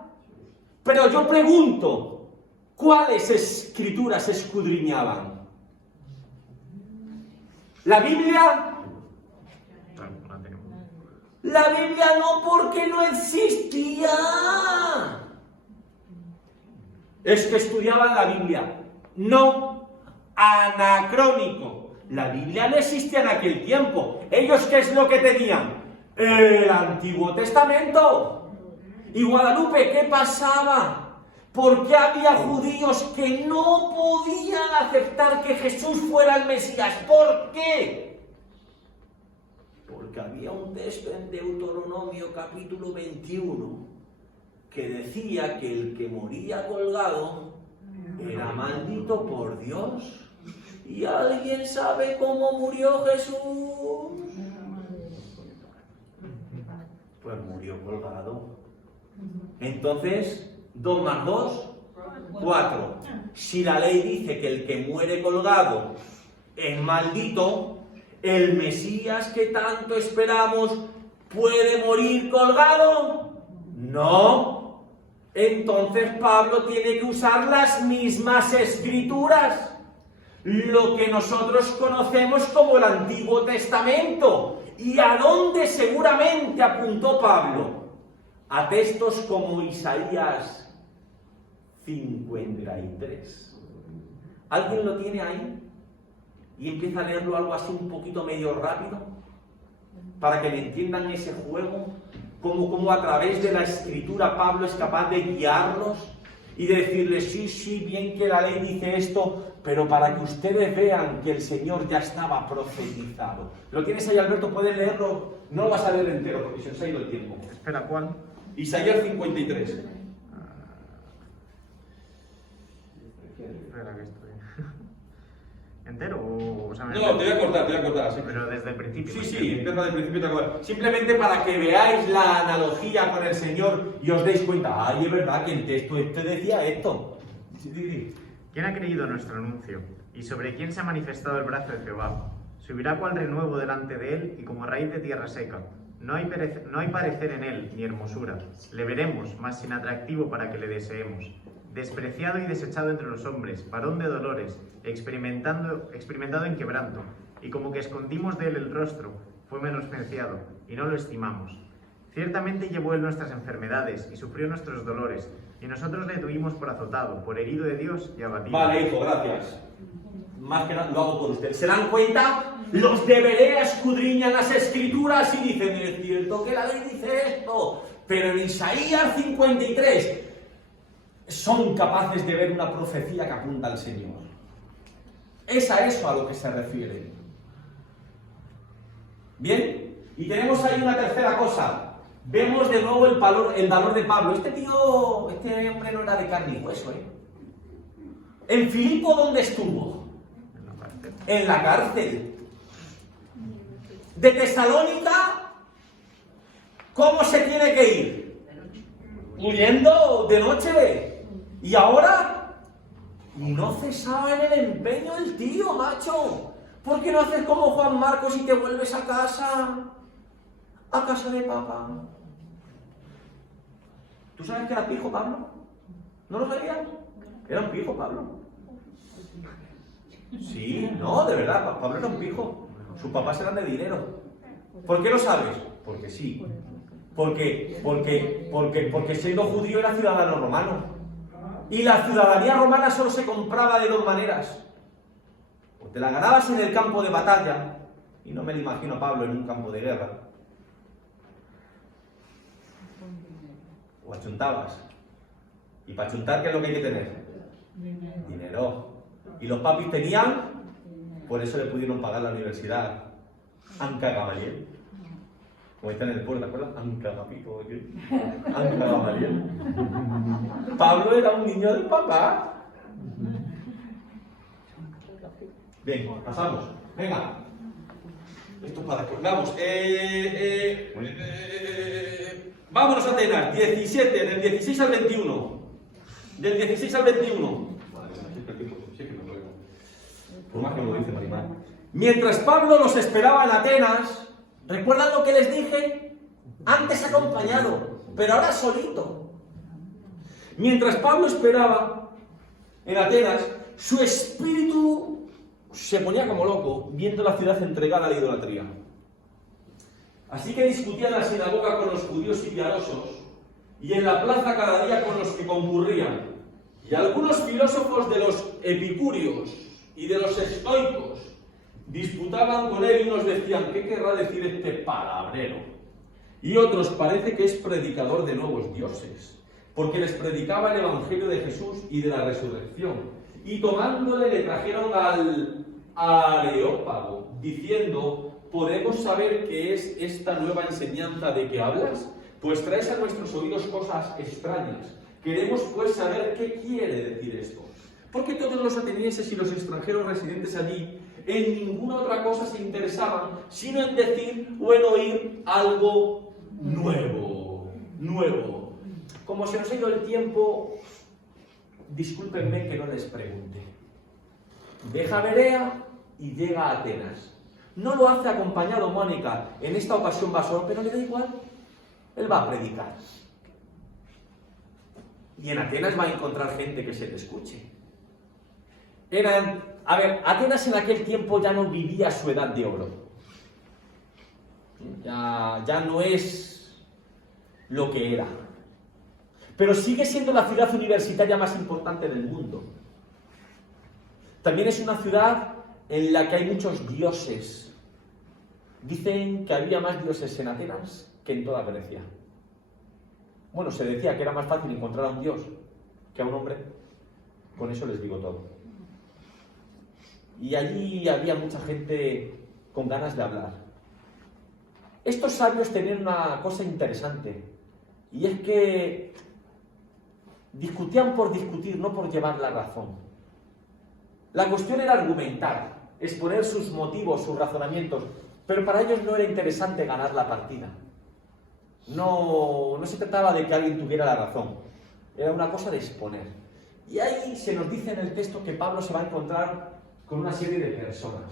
Pero yo pregunto, ¿cuáles escrituras escudriñaban? ¿La Biblia? La Biblia no, porque no existía. Es que estudiaban la Biblia. No, anacrónico. La Biblia no existía en aquel tiempo. ¿Ellos qué es lo que tenían? El Antiguo Testamento. Y Guadalupe, ¿qué pasaba? ¿Por qué había judíos que no podían aceptar que Jesús fuera el Mesías? ¿Por qué? Porque había un texto en Deuteronomio capítulo 21 que decía que el que moría colgado era maldito por Dios. ¿Y alguien sabe cómo murió Jesús? Pues murió colgado. Entonces, 2 más 2, 4. Si la ley dice que el que muere colgado es maldito, ¿el Mesías que tanto esperamos puede morir colgado? No. Entonces Pablo tiene que usar las mismas escrituras, lo que nosotros conocemos como el Antiguo Testamento. ¿Y a dónde seguramente apuntó Pablo? A textos como Isaías 53. ¿Alguien lo tiene ahí? Y empieza a leerlo algo así un poquito medio rápido, para que le entiendan ese juego, como a través de la escritura Pablo es capaz de guiarlos y de decirles, sí, bien que la ley dice esto, pero para que ustedes vean que el Señor ya estaba profetizado. ¿Lo tienes ahí, Alberto? ¿Puedes leerlo? No lo vas a leer entero, porque se nos ha ido el tiempo. Espera, ¿cuál? Isaías 53. Espera que estoy. ¿Entero o sea, No, te voy a cortar. Sí. Pero desde el principio. Sí, empieza desde el principio. Te acuerdas. Simplemente para que veáis la analogía con el Señor y os deis cuenta, ay, es verdad que el texto este decía esto. Sí. ¿Quién ha creído nuestro anuncio? ¿Y sobre quién se ha manifestado el brazo de Jehová? Subirá cual renuevo delante de él y como raíz de tierra seca. No hay parecer en él, ni hermosura. Le veremos, mas sin atractivo para que le deseemos. Despreciado y desechado entre los hombres, varón de dolores, experimentado en quebranto, y como que escondimos de él el rostro, fue menospreciado, y no lo estimamos. Ciertamente llevó él nuestras enfermedades y sufrió nuestros dolores, y nosotros le tuvimos por azotado, por herido de Dios y abatido. Vale, hijo, gracias. Más que nada lo hago por usted. ¿Se dan cuenta? Los de Berea escudriñan las escrituras y dicen, es cierto que la ley dice esto, pero en Isaías 53 son capaces de ver una profecía que apunta al Señor. Es a eso a lo que se refiere. Bien, y tenemos ahí una tercera cosa. Vemos de nuevo el valor de Pablo. Este hombre no era de carne y hueso, ¿eh? En Filipo, ¿dónde estuvo? En la cárcel. De Tesalónica, ¿cómo se tiene que ir? Huyendo de noche. Y ahora, y no cesaba en el empeño el tío, macho. ¿Por qué no haces como Juan Marcos y te vuelves a casa? A casa de papá. ¿Tú sabes que era pijo Pablo? ¿No lo sabías? Era un pijo Pablo. Sí, no, de verdad, Pablo era un pijo. Sus papás eran de dinero. ¿Por qué lo sabes? Porque sí. Porque siendo judío era ciudadano romano. Y la ciudadanía romana solo se compraba de dos maneras. O te la ganabas en el campo de batalla, y no me lo imagino a Pablo en un campo de guerra, o achuntabas. Y para achuntar, ¿qué es lo que hay que tener? Dinero. Y los papis tenían, por eso le pudieron pagar la universidad. Anca Gamaliel. Como dicen en el pueblo, ¿te acuerdas? Anca Gapito, ¿qué? Anca Gamaliel. Pablo era un niño del papá. Bien, pasamos. Venga. Esto es para después. Vamos. Vámonos a Atenas. 17, del 16 al 21. Del 16 al 21. Por más que me lo dice Marimar. Mientras Pablo los esperaba en Atenas, ¿recuerdan lo que les dije? Antes acompañado, pero ahora solito. Mientras Pablo esperaba en Atenas, su espíritu se ponía como loco, viendo la ciudad entregada a la idolatría. Así que discutía en la sinagoga con los judíos y piadosos, y en la plaza cada día con los que concurrían. Y algunos filósofos de los epicúreos y de los estoicos disputaban con él y unos decían, ¿qué querrá decir este palabrero? Y otros, parece que es predicador de nuevos dioses, porque les predicaba el evangelio de Jesús y de la resurrección. Y tomándole le trajeron al Areópago, diciendo, ¿podemos saber qué es esta nueva enseñanza de que hablas? Pues traes a nuestros oídos cosas extrañas. Queremos pues saber qué quiere decir esto. Porque todos los atenienses y los extranjeros residentes allí en ninguna otra cosa se interesaban, sino en decir o en oír algo nuevo. Nuevo. Como se nos ha ido el tiempo, discúlpenme que no les pregunte. Deja Berea y llega a Atenas. No lo hace acompañado Mónica, en esta ocasión va solo, pero le da igual. Él va a predicar. Y en Atenas va a encontrar gente que se le escuche. Atenas en aquel tiempo ya no vivía su edad de oro. Ya no es lo que era. Pero sigue siendo la ciudad universitaria más importante del mundo. También es una ciudad en la que hay muchos dioses. Dicen que había más dioses en Atenas que en toda Grecia. Bueno, se decía que era más fácil encontrar a un dios que a un hombre. Con eso les digo todo. Y allí había mucha gente con ganas de hablar. Estos sabios tenían una cosa interesante, y es que discutían por discutir, no por llevar la razón. La cuestión era argumentar, exponer sus motivos, sus razonamientos, pero para ellos no era interesante ganar la partida. No se trataba de que alguien tuviera la razón, era una cosa de exponer. Y ahí se nos dice en el texto que Pablo se va a encontrar con una serie de personas.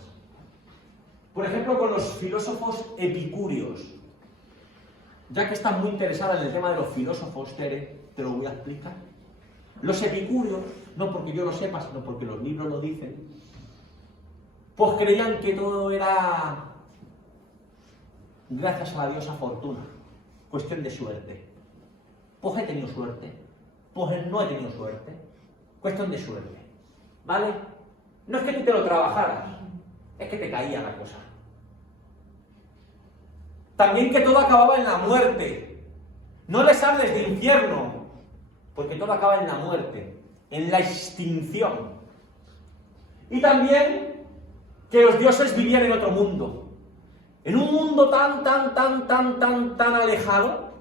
Por ejemplo, con los filósofos epicúreos. Ya que estás muy interesada en el tema de los filósofos, Tere, te lo voy a explicar. Los epicúreos, no porque yo lo sepa, sino porque los libros lo dicen, Pues creían que todo era gracias a la diosa Fortuna, cuestión de suerte. Pues he tenido suerte, pues no he tenido suerte, cuestión de suerte, ¿vale? No es que tú te lo trabajaras, es que te caía la cosa. También que todo acababa en la muerte. No les hables de infierno, porque todo acaba en la muerte, en la extinción. Y también que los dioses vivían en otro mundo, en un mundo tan alejado,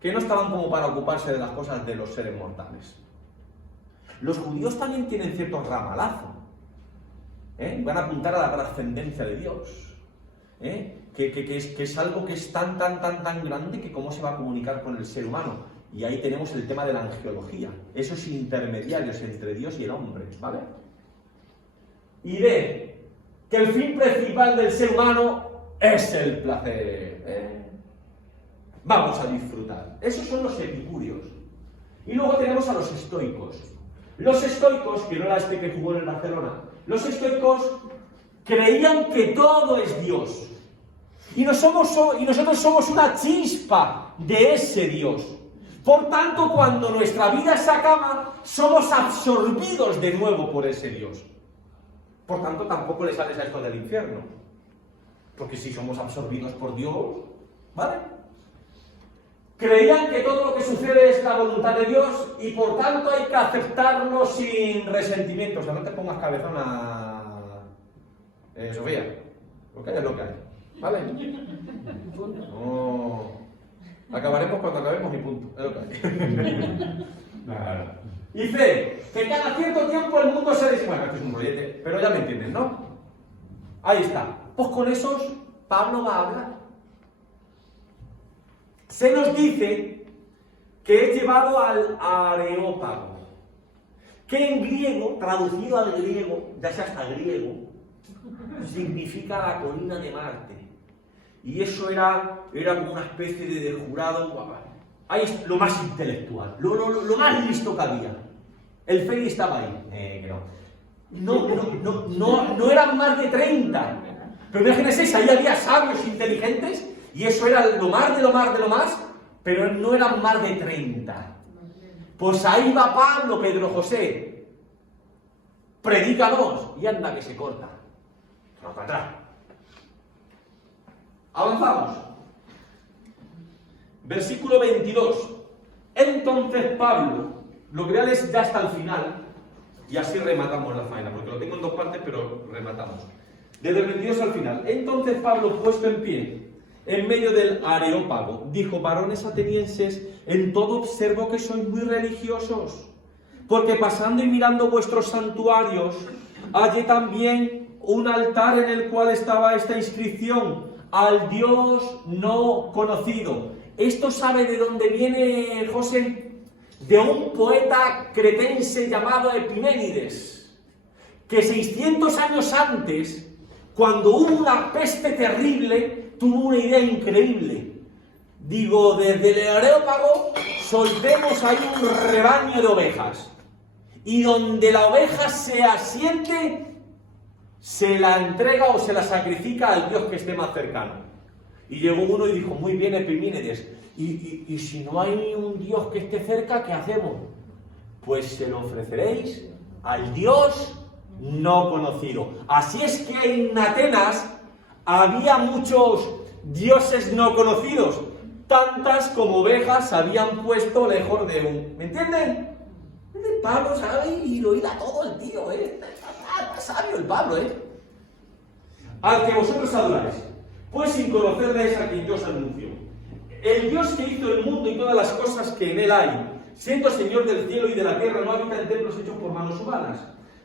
que no estaban como para ocuparse de las cosas de los seres mortales. Los judíos también tienen cierto ramalazo, van a apuntar a la trascendencia de Dios, que es algo que es tan grande que cómo se va a comunicar con el ser humano. Y ahí tenemos el tema de la angelología, esos intermediarios entre Dios y el hombre, ¿vale? Y ve que el fin principal del ser humano es el placer. Vamos a disfrutar. Esos son los epicúreos. Y luego tenemos a los estoicos. Los estoicos, que no era este que jugó en el Barcelona, los estoicos creían que todo es Dios. Y nosotros somos una chispa de ese Dios. Por tanto, cuando nuestra vida se acaba, somos absorbidos de nuevo por ese Dios. Por tanto, tampoco le sales a esto del infierno. Porque si somos absorbidos por Dios, ¿vale? Creían que todo lo que sucede es la voluntad de Dios y por tanto hay que aceptarlo sin resentimiento. O sea, no te pongas cabezona, Sofía. Lo que hay es lo que hay. ¿Vale? No. Acabaremos cuando acabemos y punto. Es lo que hay. Y C, que cada cierto tiempo el mundo se bueno, esto es un rollete, pero ya me entienden, ¿no? Ahí está. Pues con esos Pablo va a hablar. Se nos dice que es llevado al Areópago, que en griego, traducido al griego, ya sea hasta griego, significa la colina de Marte. Y eso era como una especie de jurado. Ahí es lo más intelectual, lo más listo que había. El Feli estaba ahí. No eran más de 30. Pero imagínense, ahí había sabios inteligentes y eso era lo más de lo más, pero no eran más de 30. Pues ahí va Pablo, Pedro José. Predícanos y anda que se corta. Vamos para atrás. Avanzamos. Versículo 22. Entonces Pablo, lo que es ya hasta el final, y así rematamos la faena, porque lo tengo en dos partes, pero rematamos. Desde el 22 al final. Entonces Pablo, puesto en pie, en medio del Areópago, dijo: varones atenienses, en todo observo que sois muy religiosos, porque pasando y mirando vuestros santuarios, hallé también un altar en el cual estaba esta inscripción: al Dios no conocido. ¿Esto sabe de dónde viene, José? De un poeta cretense llamado Epiménides, que 600 años antes, cuando hubo una peste terrible, tuvo una idea increíble. Digo, desde el Areópago soltemos ahí un rebaño de ovejas, y donde la oveja se asiente, se la entrega o se la sacrifica al Dios que esté más cercano. Y llegó uno y dijo: muy bien, Epimínides, y si no hay un Dios que esté cerca, ¿qué hacemos? Pues se lo ofreceréis al Dios no conocido. Así es que en Atenas había muchos dioses no conocidos, tantas como ovejas se habían puesto lejos de un. ¿Me entienden? Pablo sabe y lo irá todo el tío, Está sabio el Pablo, Al que vosotros adoráis, pues sin conocerle es a quien yo os anuncio. El Dios que hizo el mundo y todas las cosas que en él hay, siendo Señor del cielo y de la tierra, no habita en templos hechos por manos humanas,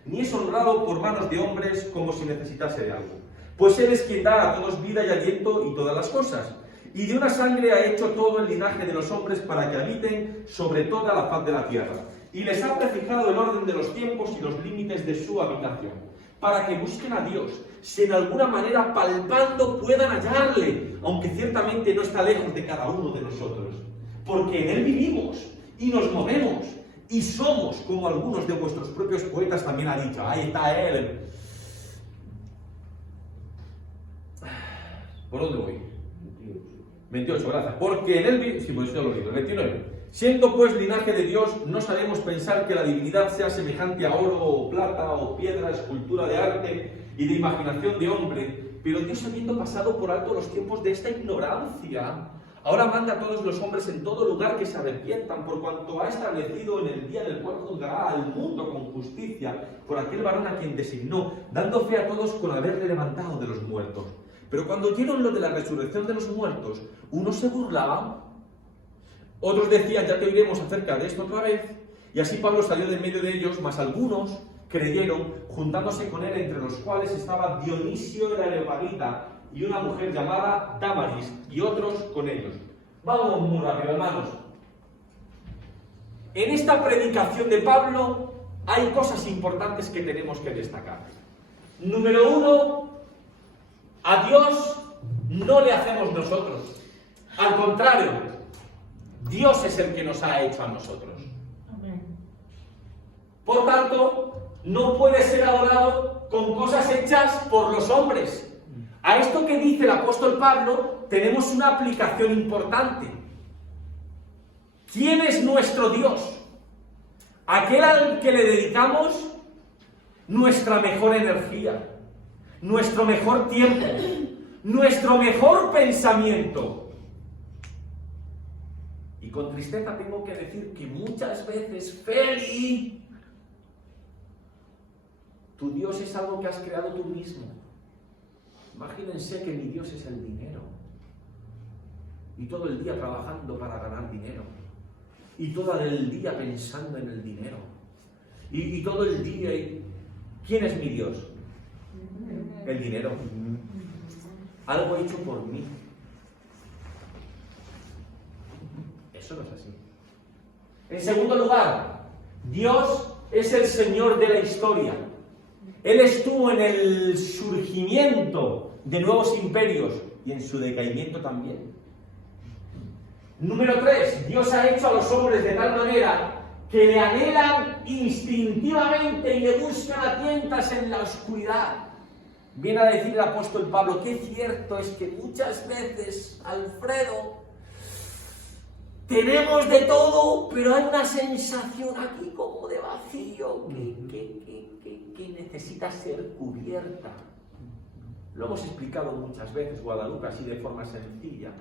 ni es honrado por manos de hombres como si necesitase de algo. Pues él es quien da a todos vida y aliento y todas las cosas. Y de una sangre ha hecho todo el linaje de los hombres para que habiten sobre toda la faz de la tierra. Y les ha prefijado el orden de los tiempos y los límites de su habitación, para que busquen a Dios, si en alguna manera palpando puedan hallarle, aunque ciertamente no está lejos de cada uno de nosotros. Porque en él vivimos y nos movemos y somos, como algunos de vuestros propios poetas también han dicho. Ahí está él. ¿Por dónde voy? 28, gracias. Porque en el... Sí, pues yo lo digo. 29. Siendo pues linaje de Dios, no sabemos pensar que la divinidad sea semejante a oro o plata o piedra, escultura de arte y de imaginación de hombre, pero Dios, habiendo pasado por alto los tiempos de esta ignorancia, ahora manda a todos los hombres en todo lugar que se arrepientan, por cuanto ha establecido en el día en el cual juzgará al mundo con justicia por aquel varón a quien designó, dando fe a todos con haberle levantado de los muertos. Pero cuando oyeron lo de la resurrección de los muertos, unos se burlaban, otros decían, ya te oiremos acerca de esto otra vez, y así Pablo salió de medio de ellos, mas algunos creyeron, juntándose con él, entre los cuales estaba Dionisio el Areopagita y una mujer llamada Damaris, y otros con ellos. Vamos muy rápido, hermanos. En esta predicación de Pablo hay cosas importantes que tenemos que destacar. Número 1, a Dios no le hacemos nosotros. Al contrario, Dios es el que nos ha hecho a nosotros. Por tanto, no puede ser adorado con cosas hechas por los hombres. A esto que dice el apóstol Pablo, tenemos una aplicación importante. ¿Quién es nuestro Dios? Aquel al que le dedicamos nuestra mejor energía, nuestro mejor tiempo, nuestro mejor pensamiento. Y con tristeza tengo que decir que muchas veces, Feli, tu Dios es algo que has creado tú mismo. Imagínense que mi Dios es el dinero. Y todo el día trabajando para ganar dinero. Y todo el día pensando en el dinero. Y todo el día... ¿Quién es mi Dios? El dinero. Algo hecho por mí. Eso no es así. En segundo lugar, Dios es el Señor de la historia. Él estuvo en el surgimiento de nuevos imperios y en su decaimiento también. Número 3, Dios ha hecho a los hombres de tal manera que le anhelan instintivamente y le buscan a tientas en la oscuridad. Viene a decir el apóstol Pablo, qué cierto es que muchas veces, Alfredo, tenemos de todo, pero hay una sensación aquí como de vacío que necesita ser cubierta. Lo hemos explicado muchas veces, Guadalupe, así de forma sencilla.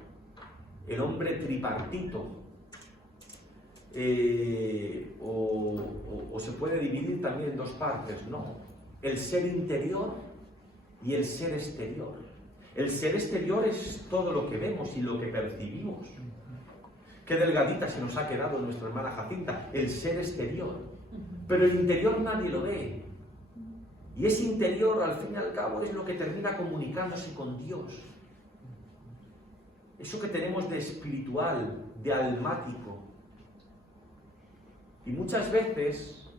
El hombre tripartito, o se puede dividir también en dos partes, ¿no? El ser interior y el ser exterior. El ser exterior es todo lo que vemos y lo que percibimos. Qué delgadita se nos ha quedado nuestra hermana Jacinta, el ser exterior. Pero el interior nadie lo ve. Y ese interior, al fin y al cabo, es lo que termina comunicándose con Dios. Eso que tenemos de espiritual, de almático. Y muchas veces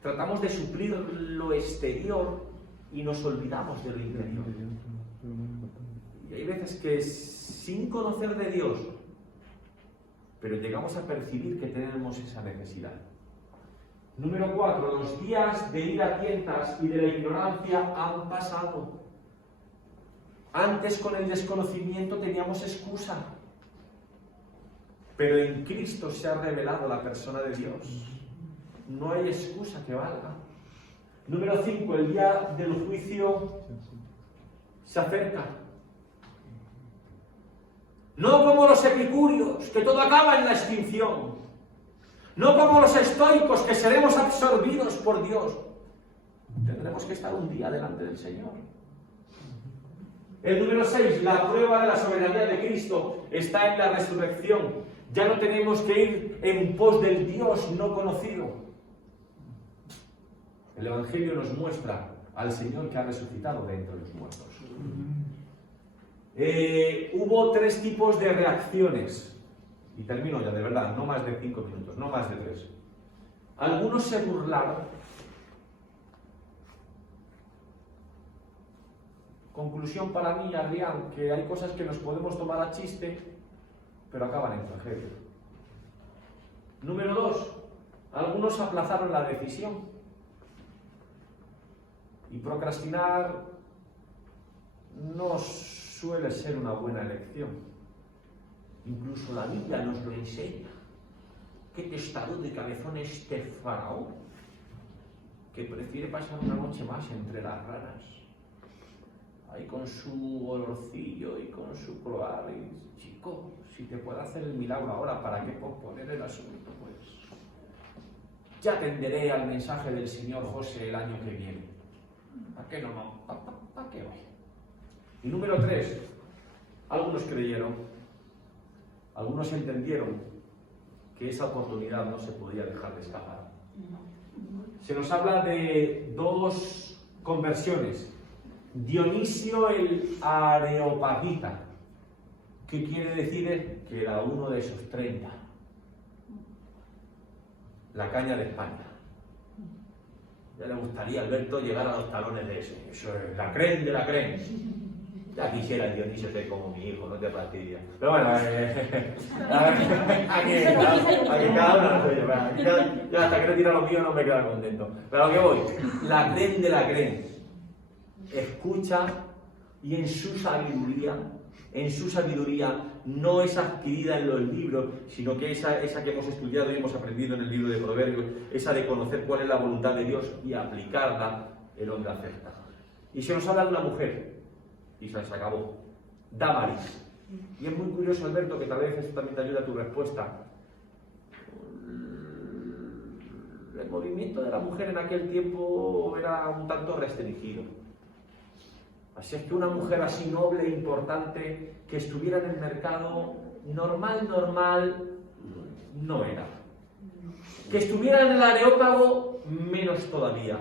tratamos de suplir lo exterior y nos olvidamos de lo interior. Y hay veces que sin conocer de Dios, pero llegamos a percibir que tenemos esa necesidad. Número 4, los días de ir a tientas y de la ignorancia han pasado. Antes con el desconocimiento teníamos excusa, pero en Cristo se ha revelado la persona de Dios. No hay excusa que valga. Número 5, el día del juicio se acerca. No como los epicúreos, que todo acaba en la extinción. No como los estoicos, que seremos absorbidos por Dios. Tendremos que estar un día delante del Señor. El número 6, la prueba de la soberanía de Cristo está en la resurrección. Ya no tenemos que ir en pos del Dios no conocido. El Evangelio nos muestra al Señor que ha resucitado de entre los muertos. Hubo 3 tipos de reacciones. Y termino ya, de verdad, no más de 5 minutos, no más de 3. Algunos se burlaron. Conclusión para mí, Adrián, que hay cosas que nos podemos tomar a chiste, pero acaban en tragedia. Número 2, algunos aplazaron la decisión. Y procrastinar nos suele ser una buena elección. Incluso la Biblia nos lo enseña. Qué testarudo y cabezón este faraón, que prefiere pasar una noche más entre las ranas, ahí con su olorcillo y con su cloar. Y, chico, si te puede hacer el milagro ahora, ¿para qué posponer el asunto? Pues ya atenderé al mensaje del señor José el año que viene. ¿Para qué no? ¿Para qué hoy? Y número 3, algunos creyeron, algunos entendieron que esa oportunidad no se podía dejar de escapar. Se nos habla de 2 conversiones. Dionisio el Areopagita, ¿qué quiere decir? Que era uno de esos 30. La caña de España. Ya le gustaría a Alberto llegar a los talones de ese. Eso es la creen de la creen. Ya quisiera el Dionisio ser como mi hijo, no te fastidia. Pero bueno, aquí cada uno lo suyo. Ya hasta que no tira lo mío no me queda contento. Pero a lo que voy, la creen de la creen. Escucha y en su sabiduría no es adquirida en los libros, sino que esa que hemos estudiado y hemos aprendido en el libro de Proverbios, esa de conocer cuál es la voluntad de Dios y aplicarla, el hombre acerta. Y se nos habla de una mujer, y se acabó, Damaris. Y es muy curioso, Alberto, que tal vez esto también te ayude a tu respuesta. El movimiento de la mujer en aquel tiempo era un tanto restringido. Así es que una mujer así noble e importante que estuviera en el mercado normal, no era. Que estuviera en el Areópago, menos todavía.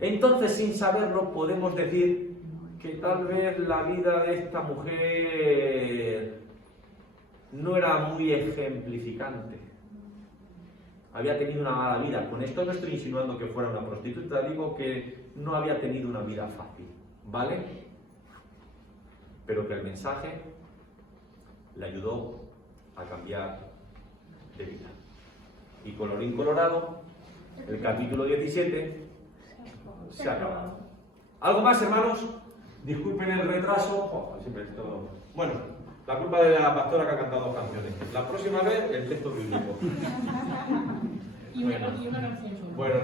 Entonces, sin saberlo, podemos decir que tal vez la vida de esta mujer no era muy ejemplificante. Había tenido una mala vida. Con esto no estoy insinuando que fuera una prostituta, digo que no había tenido una vida fácil. ¿Vale? Pero que el mensaje le ayudó a cambiar de vida. Y colorín colorado, el capítulo 17 se ha acabado. ¿Algo más, hermanos? Disculpen el retraso. Siempre esto... Bueno, la culpa de la pastora que ha cantado 2 canciones. La próxima vez, el texto bíblico. Y una canción solo. Bueno.